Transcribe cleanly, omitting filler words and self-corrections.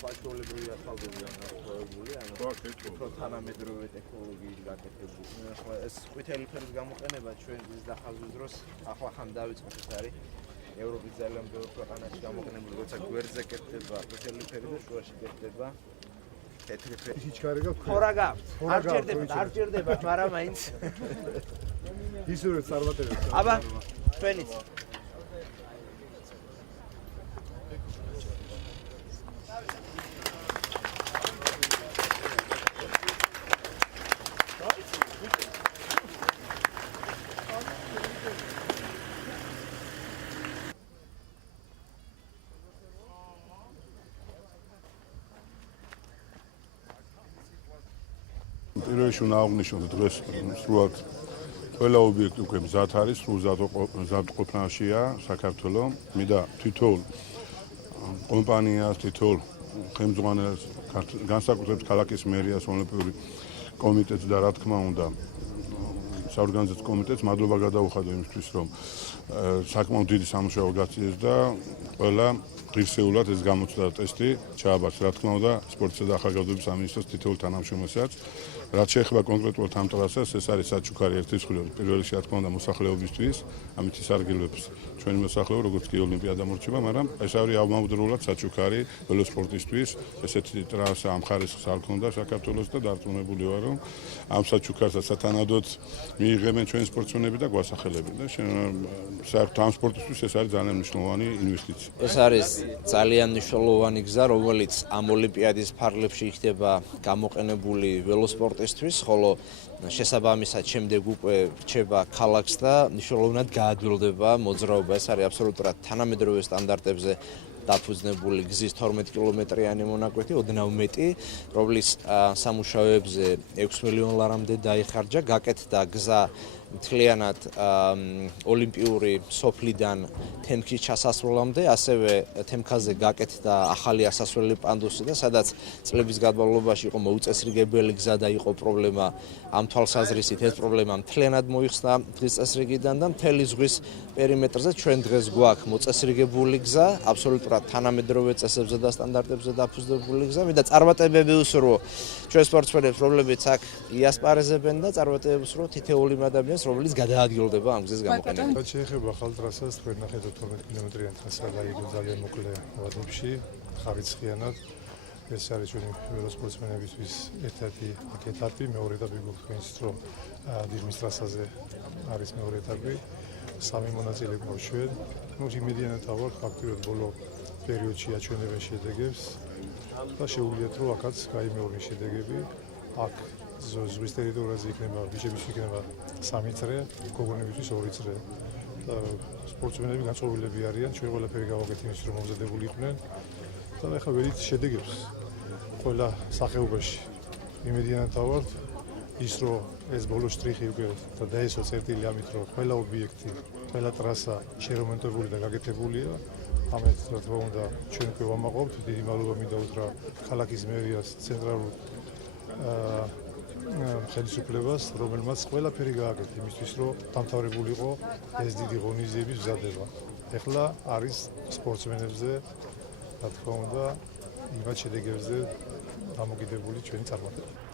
სპეციალობრივი ასფალტებია მოწყობილი, ანუ თანამედროვე ტექნოლოგიით გაკეთებული. ახლა ეს ყვითელი ფერის გამოყენება ჩვენ ის დახაზვის დროს ახლახან დავიწყოთ, ეს არის ევროპის ძალიან ბევრ ქვეყანაში გამოყენებული, როცა გვერდზე კეთდება ყვითელი ფერი და შუაში კეთდება თეთრი ფერი. სიჩქარე გაქვთ? ხორა გაქვთ. არ ჭირდება, მაგრამ მაინც ისურვეთ წარმატებებს. აბა, თქვენიც. პირველში უნდა აღვნიშნოთ დღეს სრულად ყველა ობიექტი უკვე მზად არის, სრულ მზადყოფნაშია საქართველოს. მინდა თითოეულ კომპანიას, თითოეულ ხელმძღვანელს, განსაკუთრებით ქალაქის მერიას, ოლიმპიური კომიტეტს და რა თქმა უნდა საორგანიზაციო კომიტეტს მადლობა გადაუხადო იმისთვის, რომ საკმაოდ დიდი სამუშაო გაწიეს და ყველა ღირსეულად ეს გამოცდა ტესტი ჩააბარს. რა თქმა უნდა, სპორტისა და ახალგაზრდობის სამინისტროს თითოეულ თანამშრომელსაც. რაც შეეხება კონკრეტულად ამ ტრასას, ეს არის საჩუქარი ერთის ხილველი. პირველ რიგში, რა თქმა უნდა, მოსახლეობისთვის, ამით ისარგებლებს ჩვენი მოსახლეობა, როგორც კი ოლიმპიადა მორჩება, მაგრამ ეს არის ამავდროულად საჩუქარი ველოსპორტისთვის. ესეთი ტრასა ამ ხარისხს არ ქონდა საქართველოს და დარწმუნებული ვარ, რომ ამ საჩუქარსაც სათანადოდ მიიღებენ ჩვენი სპორტსმენები და გვასახელებენ და საერთოდ ამ სპორტისთვის ეს არის ძალიან მნიშვნელოვანი ინვესტიცია. ეს არის ძალიან მნიშვნელოვანი გზა, რომელიც ამ ოლიმპიადის ფარგლებში იქნება გამოყენებული ველოსპორტისთვის, ხოლო შესაბამისად შემდეგ უკვე რჩება ქალაქს და მნიშვნელოვნად გაადვილდება მოძრაობა. ეს არის აბსოლუტურად თანამედროვე სტანდარტებზე დაფუძნებული გზის 12 კილომეტრიანი მონაკვეთი, ოდნავ მეტი, რომლის სამუშაოებზე 6 მილიონ ლარამდე დაიხარჯა, გაკეთდა გზა მთლიანად ოლიმპიური სოფლიდან თემქის ჩასასვლელამდე, ასევე თემქაზე გაკეთდა ახალი ასასვლელი პანდუსი და სადაც წლების განმავლობაში იყო მოუწესრიგებელი გზა და იყო პრობლემა ამ თვალსაზრისით, ეს პრობლემა მთლიანად მოიხსნა დღის წესრიგიდან და მთელი ზღვის პერიმეტრზე ჩვენ დღეს გვაქვს მოწესრიგებული გზა, აბსოლუტურად თანამედროვე წესებზე და სტანდარტებზე დაფუძნებული გზა. მინდა წარმატებები უსურვო ჩვენ სპორტსმენებს, რომლებიც აქ იასპარეზებენ და წარმატებებს უსურვო თითოეული ადამიანს, რომელიც გადაადგილდება ამ გზის გამოყენებით. რაც შეეხება ახალ ტრასას, თქვენ ნახეთ 12 კილომეტრიანი ტრასა გაიგო ძალიან მოკლე ვადებში, ხარისხიანად. ეს არის ჩვენი ველოსპორტსმენებისთვის ერთ-ერთი ეტაპი, მეორე ეტაპი გვაქვს, რომ დიღმის ტრასაზე არის მეორე ეტაპი. სამი მონაწილე გვაქვს ჩვენ. იმედიანად ვარ, ფაქტიურად ბოლო პერიოდში აჩვენებენ შედეგებს და შეუძლიათ, რომ აქაც გაიმეორნეს შედეგები. აქ ზღვის ტერიტორიაზე იქნება, ბიჭების იქნება 3 წრე, გოგონებისთვის 2 წრე. და სპორტსმენები განწყობილები არიან, ჩვენ ყველაფერი გავაკეთეთ იმისთვის, რომ მომზადებული იყვნენ. და ახლა ვერით შედეგებს ყველა სახეობაში. იმედიანად ვარ, ის რომ ეს ბოლო შტრიხი უკვე და დაესვა წერტილი ამით, რომ ყველა ობიექტი, ყველა ტრასა შერემონტებული და გაკეთებულია. ამით რა თქმა უნდა, ჩვენ უკვე ვამაყობთ, დიდი მადლობა მინდა უთხრა ქალაქის მერიას, ცენტრალურ ხელისუფლებას, რომელმაც ყველაფერი გააკეთა იმისთვის, რომ დამთავრებულიყო ეს დიდი ღონისძიების მზადება. ეხლა არის სპორტსმენებზე, რა თქმა უნდა, იმათ შედეგებზე დამოკიდებული ჩვენი წარმატება.